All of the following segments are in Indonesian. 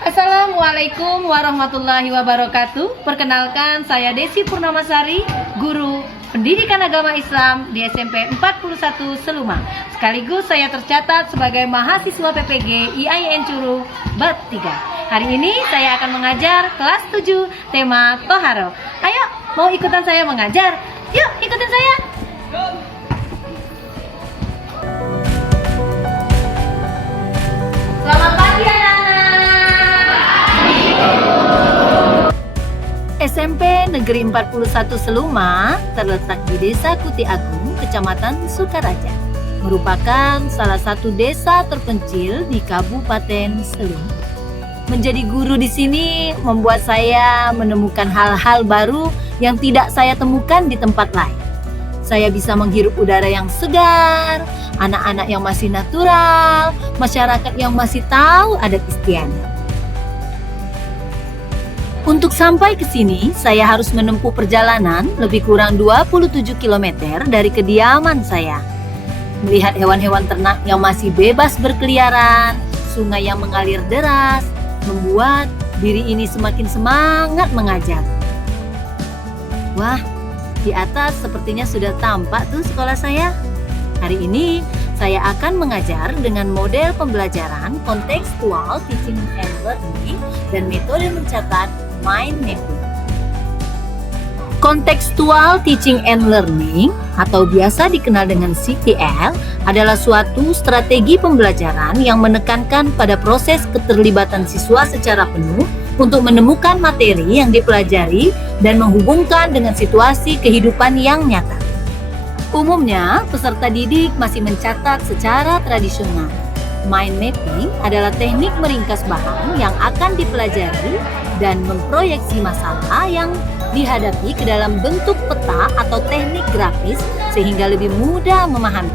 Assalamualaikum warahmatullahi wabarakatuh. Perkenalkan, saya Desi Purnamasari, guru Pendidikan Agama Islam di SMP 41 Seluma. Sekaligus saya tercatat sebagai mahasiswa PPG IAIN Curu Bab 3. Hari ini saya akan mengajar kelas 7 tema Toharo. Ayo, mau ikutan saya mengajar? Yuk, ikutin saya. Selamat pagi anak-anak. SMP Negeri 41 Seluma terletak di Desa Kuti Agung, Kecamatan Sukaraja. Merupakan salah satu desa terpencil di Kabupaten Seluma. Menjadi guru di sini membuat saya menemukan hal-hal baru yang tidak saya temukan di tempat lain. Saya bisa menghirup udara yang segar, anak-anak yang masih natural, masyarakat yang masih tahu adat istiadat. Untuk sampai ke sini, saya harus menempuh perjalanan lebih kurang 27 km dari kediaman saya. Melihat hewan-hewan ternak yang masih bebas berkeliaran, sungai yang mengalir deras, membuat diri ini semakin semangat mengajar. Wah, di atas sepertinya sudah tampak tuh sekolah saya. Hari ini saya akan mengajar dengan model pembelajaran contextual teaching and learning dan metode mencatat mind mapping. Contextual teaching and learning atau biasa dikenal dengan CTL adalah suatu strategi pembelajaran yang menekankan pada proses keterlibatan siswa secara penuh untuk menemukan materi yang dipelajari dan menghubungkan dengan situasi kehidupan yang nyata. Umumnya, peserta didik masih mencatat secara tradisional. Mind mapping adalah teknik meringkas bahan yang akan dipelajari dan memproyeksi masalah yang dihadapi ke dalam bentuk peta atau teknik grafis sehingga lebih mudah memahami.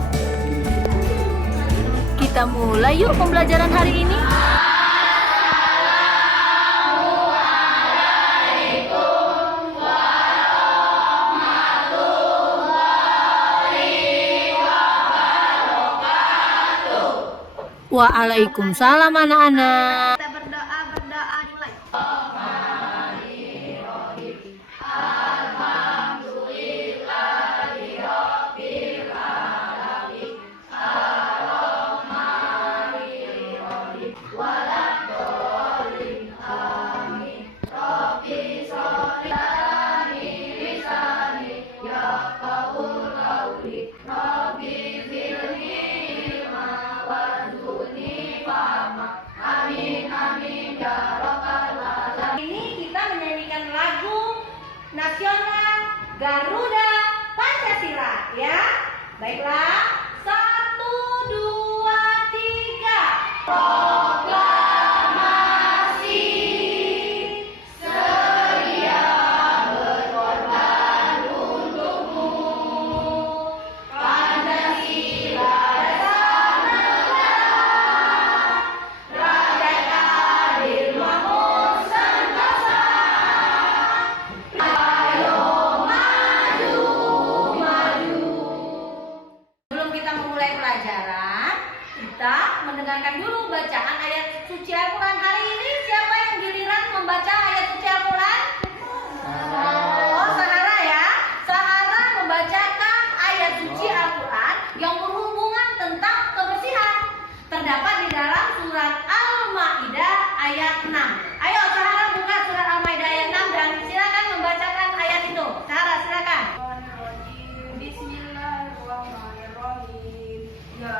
Kita mulai yuk pembelajaran hari ini. Waalaikumsalam anak-anak. Kita berdoa dimulai. Nasional Garuda Pancasila, ya. Baiklah, 1, 2, 3. Proklamasi sedia berkorban untukmu. Pancasila dasar negara, rakyat adil makmur sentosa. Kita mendengarkan dulu bacaan ayat suci Al-Quran. Hari ini siapa yang giliran membaca ayat suci Al-Quran? Oh, Sahara ya. Sahara membacakan ayat suci Al-Quran yang berhubungan tentang kebersihan. Terdapat di dalam surat Al-Maidah ayat 6. Ayo Sahara buka surat Al-Maidah ayat 6 dan silakan membacakan ayat itu. Sahara silakan. Bismillahirrahmanirrahim. Ya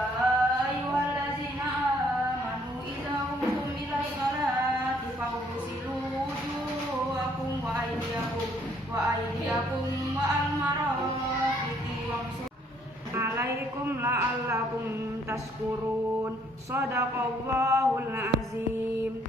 alaikum la'allakum tashkurun. Shadaqallahul azim.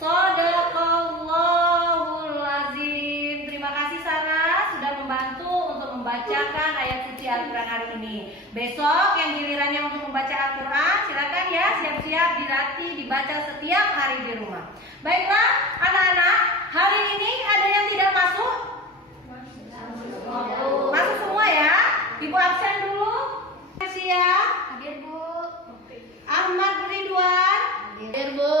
Shadaqallahul azim. Terima kasih Sarah sudah membantu untuk membacakan ayat suci Al-Quran hari ini. Besok yang gilirannya untuk membaca Al-Quran, silakan ya siap-siap dilatih dibaca setiap hari di rumah. Baiklah anak-anak, hari ini ada yang tidak masuk? Masuk semua ya. Ibu absen dulu. Siap. Hadir Bu. Ahmad Ridwan. Hadir Bu.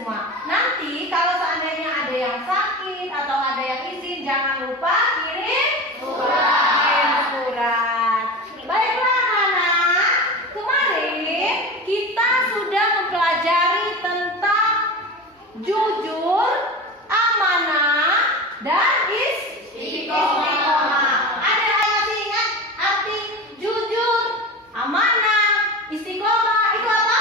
semua. Nanti kalau seandainya ada yang sakit atau ada yang izin, jangan lupa kirim surat. Baiklah anak, kemarin kita sudah mempelajari tentang jujur, amanah, dan istiqomah. Ada yang masih ingat arti jujur, amanah, istiqomah itu apa?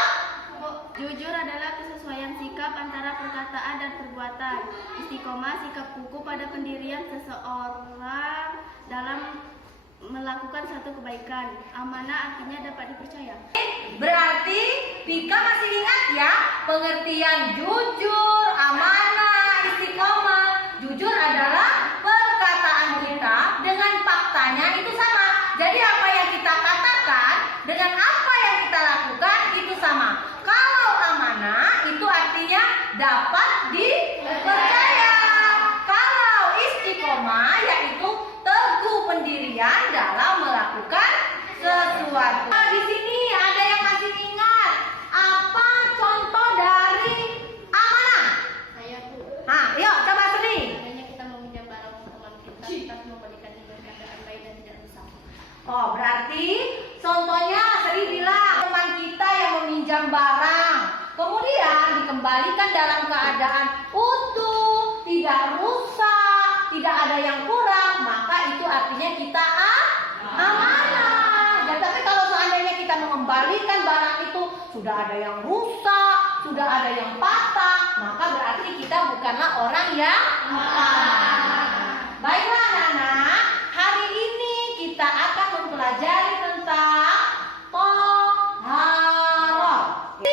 Jujur adalah kesesuaian sikap antara perkataan dan perbuatan. Istiqomah sikap kukuh pada pendirian seseorang dalam melakukan satu kebaikan. Amanah artinya dapat dipercaya. Berarti Pika masih ingat ya pengertian jujur, amanah, istiqomah. Jujur adalah perkataan kita dengan faktanya itu sama. Jadi apa yang kita katakan dengan apa yang kita lakukan itu sama. Kalau amanah itu artinya dapat dipercaya. Kalau istiqomah yaitu teguh pendirian dalam melakukan sesuatu. Nah, di sini ada yang masih ingat apa contoh dari amanah? Saya Bu, Nah, yuk coba Sri. adanya kita meminjam barang teman kita memberikan dengan keadaan baik dan tidak rusak. Oh, berarti contohnya Sri bilang teman kita yang meminjam barang, kemudian dikembalikan dalam keadaan utuh, tidak rusak, tidak ada yang kurang, maka itu artinya kita amanah. Dan tapi kalau seandainya kita mengembalikan barang itu sudah ada yang rusak, sudah ada yang patah, maka berarti kita bukanlah orang yang amanah. Baiklah anak-anak, hari ini kita akan mempelajari tentang toharoh.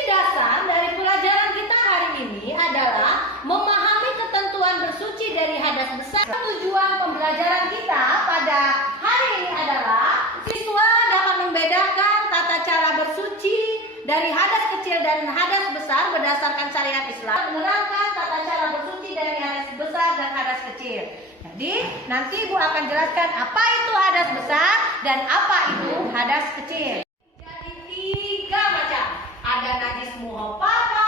Dasar dari pelajaran kita hari ini adalah memahami ketentuan bersuci dari hadas besar. Tujuan pembelajaran kita pada hari ini adalah siswa dapat membedakan tata cara bersuci dari hadas kecil dan hadas besar berdasarkan syariat Islam, menerangkan tata cara bersuci dari hadas besar dan hadas kecil. Jadi nanti Ibu akan jelaskan apa itu hadas besar dan apa itu hadas kecil. Jadi 3 macam. Ada najis muhopapa,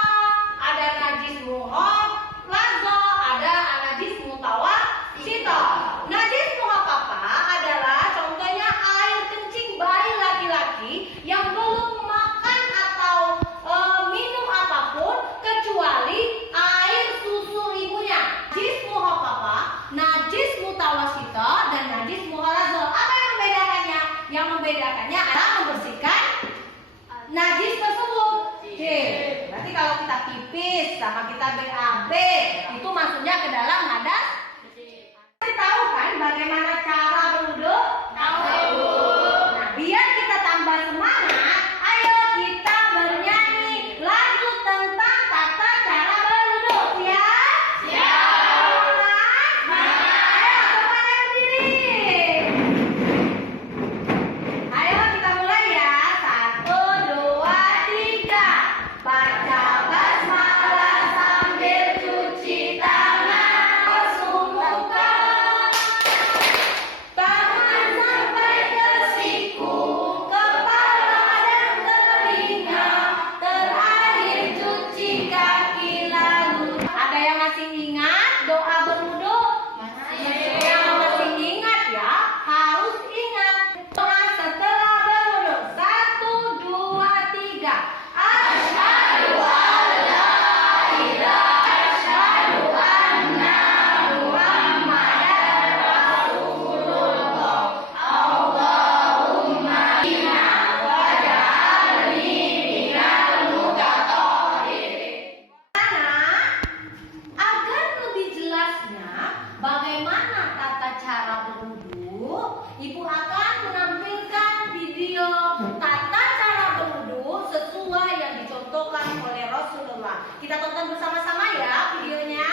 ada najis muholazo, ada najis mutawasito. Najis muhopapa adalah contohnya air kencing bayi laki-laki yang belum makan atau minum apapun kecuali air susu ibunya. Najis muhopapa, najis mutawasito, dan najis muholazo. Apa yang membedakannya? Yang membedakannya adalah membersihkan najis tersebut. Berarti kalau kita pipis sama kita BAB itu masuknya ke dalam hadas. Kita tahu kan bagaimana cara berwudu? Tahu. Nah, biar kita tambah semangat, ayo kita bernyanyi lagu tentang tata cara berwudu. Siap? Siap. Ayo semuanya berdiri. Ayo kita mulai ya. 1, 2, 3. Baca basmalah sambil cuci tangan, basuh muka, tangan sampai ke siku, kepala dan telinga, terakhir cuci kaki lalu. Ada yang masih ingat doa berwudu? Masih. Yang masih ingat ya, harus ingat doa setelah berwudu. 1, 2, 3. Asyhadu an la ilaha asyhadu anna Muhammadar Rasulullah. Allahumma inna waj'alni minal mutatahhirin. Agar lebih jelasnya bagaimana tata cara berwudu, Ibu akan menampilkan video tata cara berwudu sesuai yang dicontohkan oleh Rasulullah. Kita tonton bersama-sama ya videonya.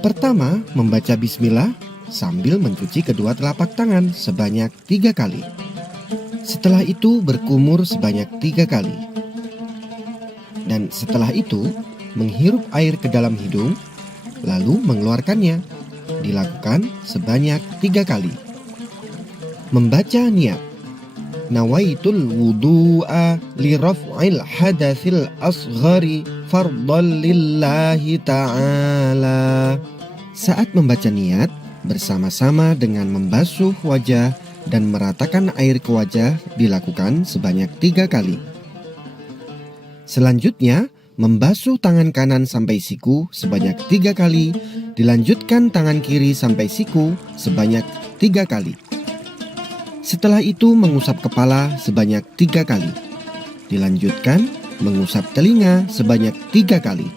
Pertama, membaca bismillah sambil mencuci kedua telapak tangan sebanyak 3 kali. Setelah itu berkumur sebanyak 3 kali. Dan setelah itu menghirup air ke dalam hidung, lalu mengeluarkannya. Dilakukan sebanyak 3 kali. Membaca niat. Nawaitul wudu'a li raf'il hadatsil asghari fardhan lillahi ta'ala. Saat membaca niat, bersama-sama dengan membasuh wajah dan meratakan air ke wajah dilakukan sebanyak 3 kali. Selanjutnya, membasuh tangan kanan sampai siku sebanyak 3 kali, dilanjutkan tangan kiri sampai siku sebanyak 3 kali. Setelah itu mengusap kepala sebanyak 3 kali. Dilanjutkan mengusap telinga sebanyak 3 kali.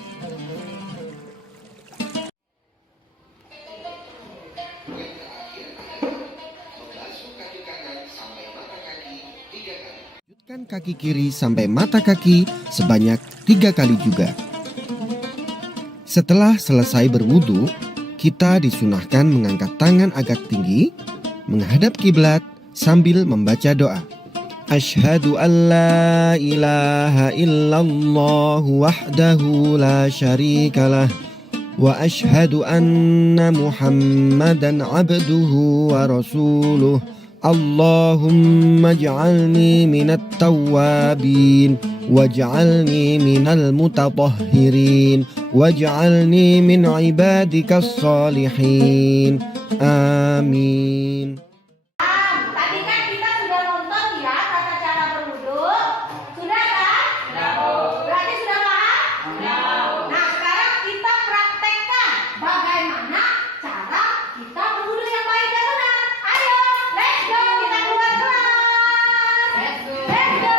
Lanjutkan kaki kiri sampai mata kaki sebanyak 3 kali juga. Setelah selesai berwudu, kita disunahkan mengangkat tangan agak tinggi, menghadap kiblat sambil membaca doa. Asyhadu an la ilaha illallah wahdahu la syarikalah wa asyhadu anna Muhammadan abduhu wa rasuluh. Allahumma ij'alni minat tawwabin waj'alni minal mutatahhirin waj'alni min ibadikas salihin. Amin. Tadi kan kita sudah nonton ya tata cara berwudu. Sudah kan? Sudah. Berarti sudah paham? Sudah. Nah, sekarang kita praktekkan bagaimana cara kita berwudu yang baik dan benar. Ayo, let's go. Kita keluar kelas. Let's go. Let's go.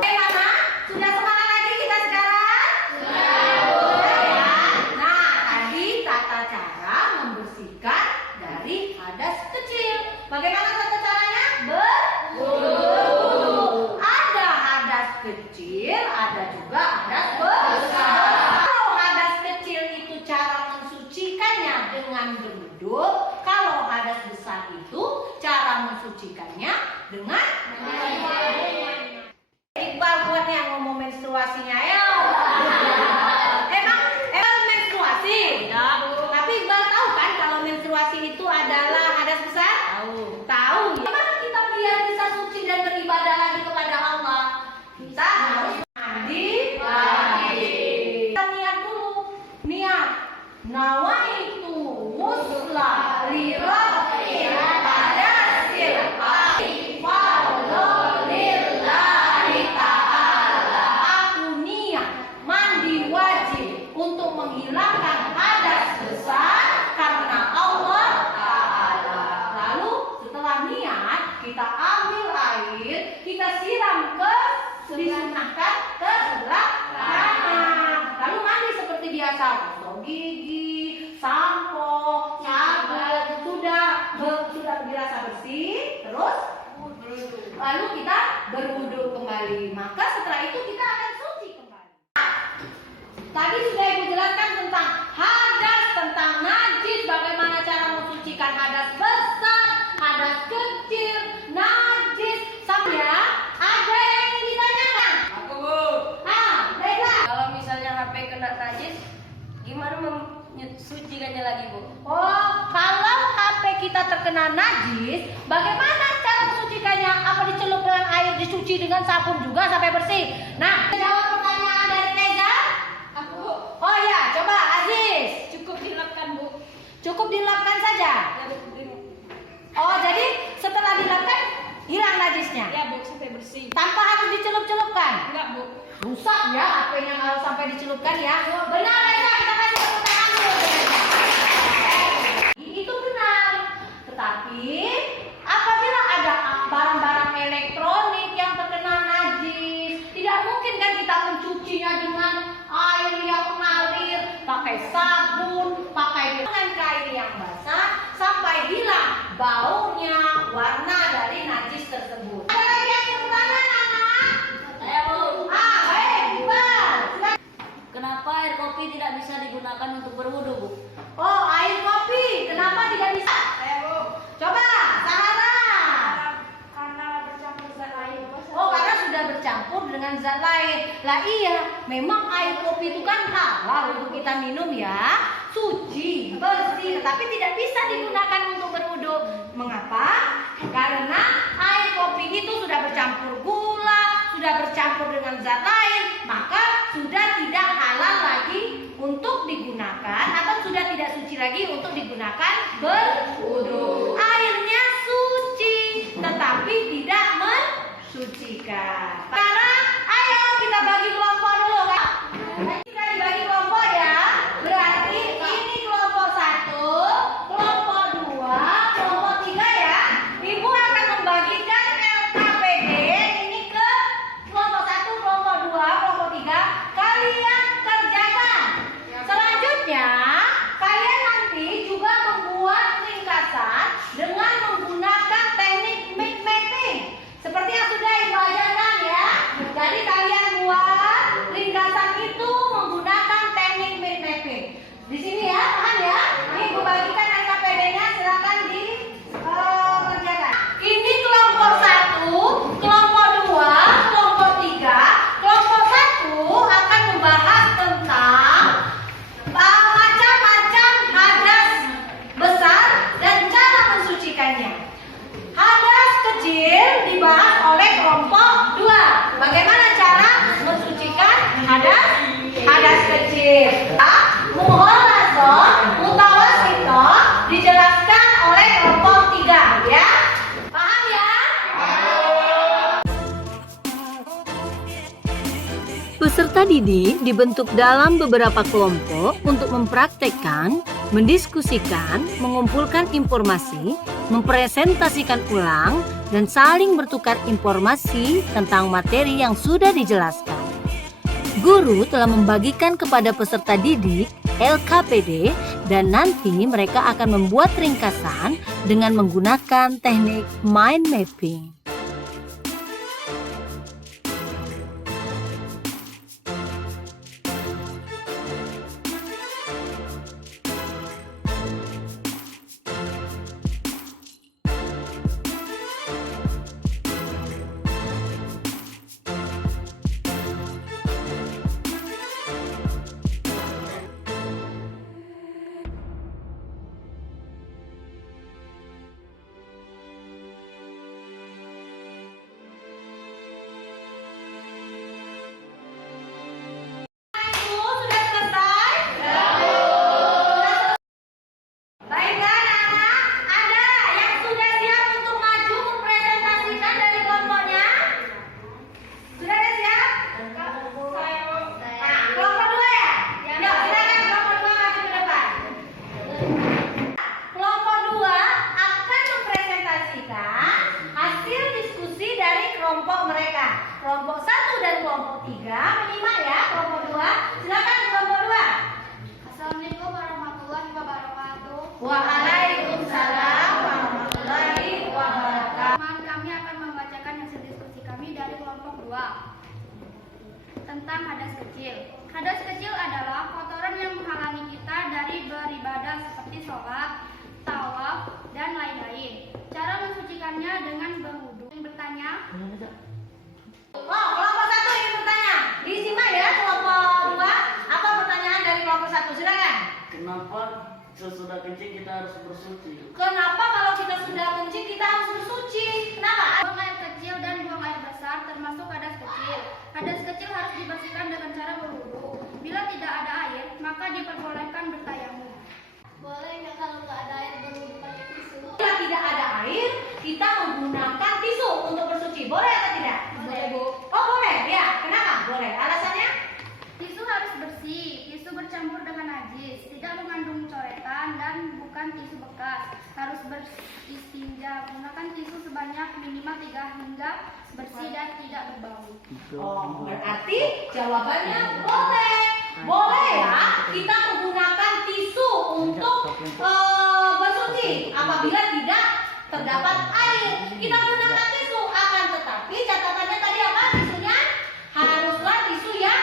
Bagaimana? Sudah semangat lagi kita sekarang? Sudah ya. Nah, tadi tata cara membersihkan dari hadas kecil. Bagaimana tata caranya? Berwudu. Ada hadas kecil, ada juga hadas besar. Kalau hadas kecil itu cara mensucikannya dengan berwudu, kalau hadas besar itu cara mensucikannya dengan Iqbal buat yang ngomong menstruasinya ya. Emang menstruasi? Ya, Bu. Tapi Iqbal tahu kan kalau menstruasi itu adalah hadas besar? Tahu. Tahu. Gimana kita biar bisa suci dan beribadah lagi kepada Allah? Kita harus mandi lagi. Kita niat dulu. Niat. Nawaitu musla li rabbil hadasil lillahi ta'ala. Aku niat mandi wajib untuk menghilangkan hadas besar karena Allah Ta'ala. Lalu setelah niat kita ambil air, kita siram ke disunahkan ke sebelah kanan. Lalu mandi seperti biasa, gosok gigi, sampo, sabun, sudah dirasa bersih, terus lalu kita berwudu kembali. Maka setelah itu kita akan suci kembali. Tadi sudah Ibu jelaskan tentang hadas, tentang najis, bagaimana cara mensucikan hadas besar, hadas kecil, najis. Sampai ya, ada yang ingin ditanyakan? Aku, Bu. Baiklah. Kalau misalnya HP kena najis, gimana mensucikannya lagi, Bu? Oh, kalau HP kita terkena najis, bagaimana cara mensucikannya? Apa dicelup dengan air, dicuci dengan sabun juga sampai bersih? Nah, jawab pertanyaan dari Reza. Aku Oh ya, coba Aziz. cukup dilapkan, Bu. Cukup dilapkan saja. Ya, Bu. Oh, jadi setelah dilapkan hilang najisnya. Ya, Bu, sampai bersih. Tanpa harus dicelup-celupkan. Enggak, Bu. Rusak ya HP-nya kalau sampai dicelupkan ya. Benar Reza, kita kasih tepuk tangan dulu. Itu benar. Tetapi apabila ada barang-barang elektronik yang terkena najis, tidak mungkin kan kita mencucinya dengan air yang mengalir, pakai sabun, pakai dengan kain yang basah sampai hilang baunya, warna dari najis tersebut. Ada lagi yang bertanya, anak? Saya, Bu. Baik, Iqbal. Kenapa air kopi tidak bisa digunakan untuk berwudu, Bu? Lah iya, memang air kopi itu kan halal untuk kita minum ya, suci, bersih, tapi tidak bisa digunakan untuk berwudu. Mengapa? Karena air kopi itu sudah bercampur gula, sudah bercampur dengan zat lain, maka sudah tidak halal lagi untuk digunakan atau sudah tidak suci lagi untuk digunakan berwudu. Airnya suci, tetapi tidak mensucikan. Sekarang ayo kita bagi kelompok dulu, Kak. Kita dibagi kelompok ya. Berarti ini kelompok 1, kelompok 2, kelompok 3 ya. Ibu akan membagikan LKPD ini ke kelompok 1, kelompok 2, kelompok 3. Kalian kerjakan. Selanjutnya, kalian nanti juga membuat ringkasan dengan menggunakan teknik mind mapping. Seperti yang sudah Ibu ajarkan ya. Jadi kalian buat ringkasan itu menggunakan teknik mind mapping. Di sini ya, paham ya? Ini Ibu bagikan LKPD-nya, silakan dikerjakan. Ini kelompok 1, kelompok 2, kelompok 3. Kelompok 1 akan membahas tentang macam-macam hadas besar dan cara mensucikannya. Hadas kecil dibahas oleh kelompok 2. Bagaimana cara mensucikan hadas kecil? Muholasoh, mutawasitoh dijelaskan oleh kelompok 3 ya. Paham ya? Peserta didik dibentuk dalam beberapa kelompok untuk mempraktekkan, mendiskusikan, mengumpulkan informasi, mempresentasikan ulang, dan saling bertukar informasi tentang materi yang sudah dijelaskan. Guru telah membagikan kepada peserta didik LKPD dan nanti mereka akan membuat ringkasan dengan menggunakan teknik mind mapping. Kelompok mereka, kelompok 1 dan kelompok 3 menyimak ya. Kelompok 2, silakan kelompok 2. Assalamualaikum warahmatullahi wabarakatuh. Waalaikumsalam warahmatullahi wabarakatuh. Kami akan membacakan hasil diskusi kami dari kelompok 2 tentang hadas kecil. Hadas kecil adalah kotoran yang menghalangi kita dari beribadah seperti sholat, tawaf, dan lain-lain. Cara mensucikannya dengan berwudu. Bertanya? Oh, kelompok 1 ingin bertanya. Disimak ya kelompok 2. Apa pertanyaan dari kelompok 1? Silakan. Kenapa sesudah kencing kita harus bersuci? Kenapa kalau kita sudah kencing kita harus bersuci? Kenapa? Buang air kecil dan buang air besar termasuk hadas kecil. Hadas kecil harus dibersihkan dengan cara berwudu. Bila tidak ada air, maka diperbolehkan bertayamum. Boleh nggak kalau nggak ada air berwudu pakai tisu? Bila tidak ada air, kita menggunakan tisu untuk bersuci. Boleh atau tidak? Boleh, Bu. Oh, boleh. Ya, kenapa? Boleh. Alasannya? Tisu harus bersih. Tisu bercampur dengan najis, tidak mengandung coretan dan bukan tisu bekas. Harus beristinja. Gunakan tisu sebanyak minimal 3 hingga bersih dan tidak berbau. Oh, berarti jawabannya boleh. Boleh ya, kita menggunakan tisu untuk bersuci apabila tidak terdapat air. Kita gunakan tisu, akan tetapi catatannya tadi apa? Tisunya haruslah tisu yang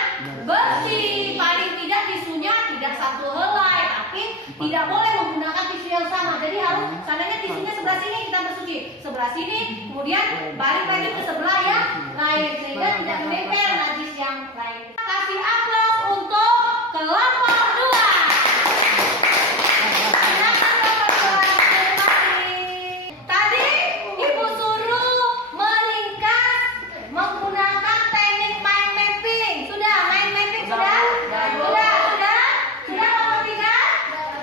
bersih. Paling tidak tisunya tidak satu helai, tapi tidak boleh menggunakan tisu yang sama. Jadi harus seandainya tisunya sebelah sini kita bersuci, sebelah sini, kemudian balik lagi ke sebelah yang lain sehingga tidak menempel najis yang lain. Kasih aplaus untuk kelompok 2. Tadi Ibu suruh meringkas menggunakan teknik mind mapping. Sudah mind mapping sudah? Sudah kelompok 3?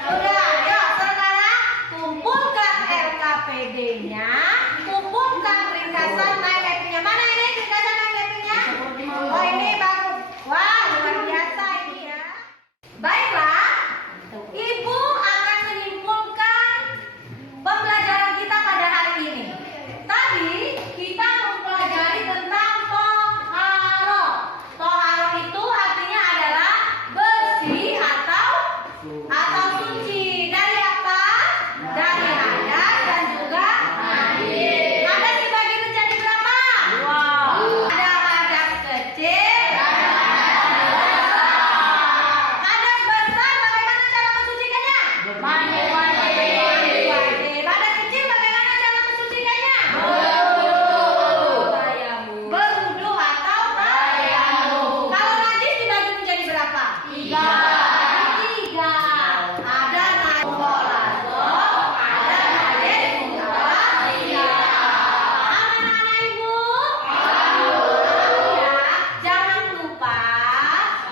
Sudah. Yuk sekarang kumpulkan RKPD-nya, kumpulkan ringkasan mind mapping-nya. Mana ini ringkasan mind mapping-nya? Oh ini bagus. Wah luar biasa ini ya. Baiklah, Ibu akan menyimpulkan pembelajaran kita pada hari ini. Tadi kita mempelajari tentang toharo. Toharo itu artinya adalah bersih atau suci. Dari apa? Dari hadas dan juga najis. Hadas dibagi menjadi berapa? Ada hadas kecil, hadas besar. Bagaimana cara mensucikannya? Mandi wajib. Hadas kecil bagaimana cara mensucikannya? Berwudu atau tayamum. Kalau najis dibagi menjadi berapa? 3. Ada najis mukolazo, ada najis mutahhir. Aman-aman Ibu? Ya, jangan lupa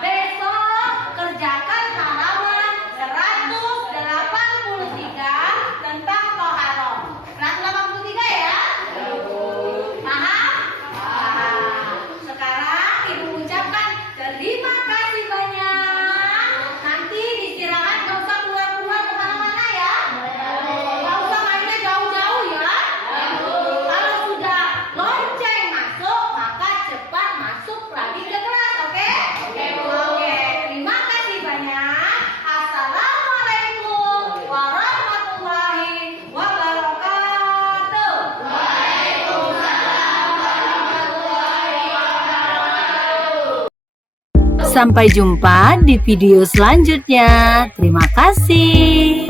besok kerjakan halaman 183 tentang toharo. 183 ya? Paham? Sekarang Ibu ucapkan terima kasih banyak. Nanti istirahat gak usah keluar-keluar kemana-mana ya. Gak usah mainnya jauh-jauh ya. Kalau sudah lonceng masuk, maka cepat masuk lagi ke kelas, oke? Oke. Terima kasih banyak. Assalamualaikum warahmatullahi wabarakatuh. Sampai jumpa di video selanjutnya. Terima kasih.